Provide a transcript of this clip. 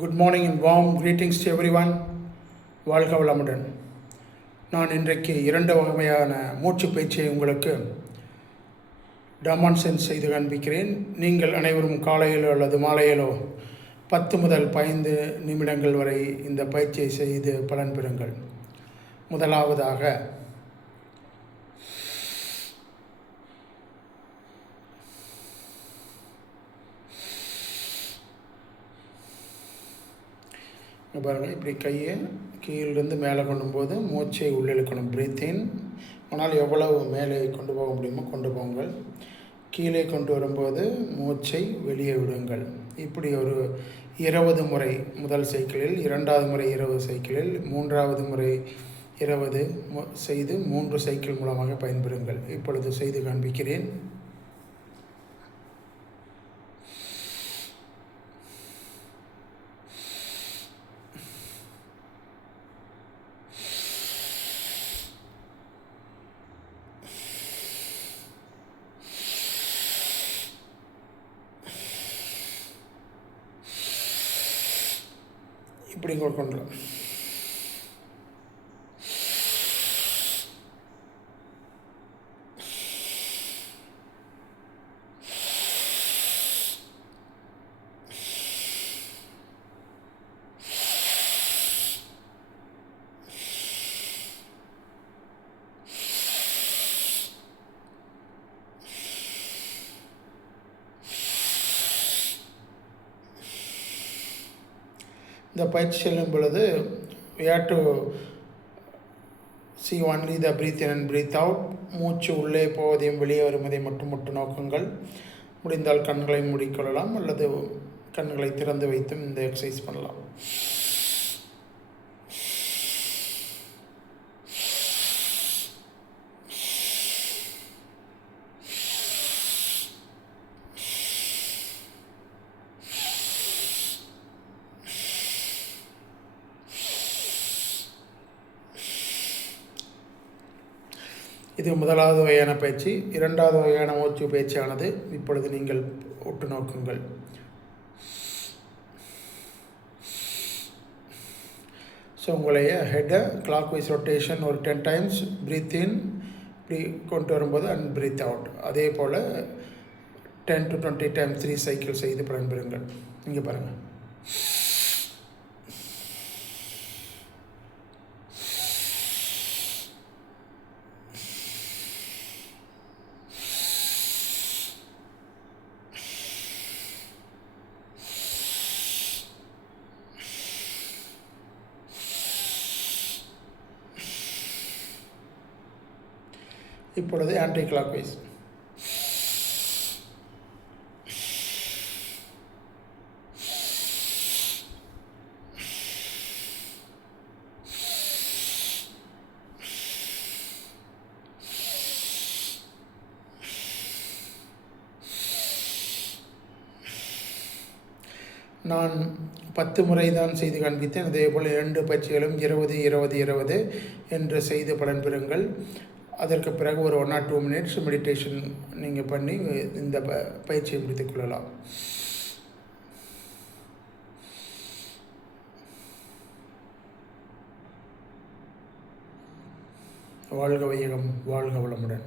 Good morning and warm greetings to everyone. வாழ்க வளமுடன். நான் இன்றைக்கு 2 வகையான மூச்சு பயிற்சியை உங்களுக்கு டெமான்ஸ்ட்ரேட் செய்து காண்பிக்கிறேன். நீங்கள் அனைவரும் காலையிலோ அல்லது மாலையிலோ 10 முதல் 15 நிமிடங்கள் வரை இந்த பயிற்சியை செய்து பலன் பெறுங்கள். முதலாவதாக பாருங்கள், இப்படி கையை கீழிருந்து மேலே கொண்டும்போது மூச்சை உள்ளிழுக்கணும், பிரீத் இன். ஆனால் எவ்வளவு மேலே கொண்டு போக முடியுமோ கொண்டு போங்கள். கீழே கொண்டு வரும்போது மூச்சை வெளியே விடுங்கள். இப்படி ஒரு 20 முறை முதல் சைக்கிளில், 2வது முறை 20 சைக்கிளில், 3வது முறை 20 செய்து 3 சைக்கிள் மூலமாக பயன்பெறுங்கள். இப்பொழுது செய்து காண்பிக்கிறேன். இப்படி கொண்டுலாம். இந்த பயிற்சி செல்லும் பொழுது we have to see only the breathe in and breathe out. மூச்சு உள்ளே போவதையும் வெளியே வருவதையும் மட்டும் நோக்குங்கள். முடிந்தால் கண்களை மூடிக்கொள்ளலாம் அல்லது கண்களை திறந்து வைத்தும் இந்த எக்ஸசைஸ் பண்ணலாம். இது முதலாவது வகையான பயிற்சி. 2வது வகையான மூச்சு பயிற்சியானது இப்பொழுது நீங்கள் உற்று நோக்குங்கள். ஸோ உங்களுடைய ஹெட்டை கிளாக் வைஸ் ரொட்டேஷன் ஒரு 10 டைம்ஸ் பிரீத் இன் இப்படி கொண்டு வரும்போது அண்ட் பிரீத் அவுட். அதே போல் 10 to 20 டைம்ஸ் 3 சைக்கிள் செய்து பயன்பெறுங்கள். இங்கே பாருங்கள். இப்பொழுது ஆன்டி கிளாக் வைஸ். நான் 10 முறை தான் செய்து காண்பித்தேன். அதேபோல் 2 பயிற்சிகளும் 20 20 20 என்று செய்து பலன் பெறுங்கள். அதற்கு பிறகு ஒரு 1 or 2 minutes மெடிடேஷன் நீங்கள் பண்ணி இந்த பயிற்சியை முடித்துக் கொள்ளலாம். வாழ்க வையகம், வாழ்க வளமுடன்.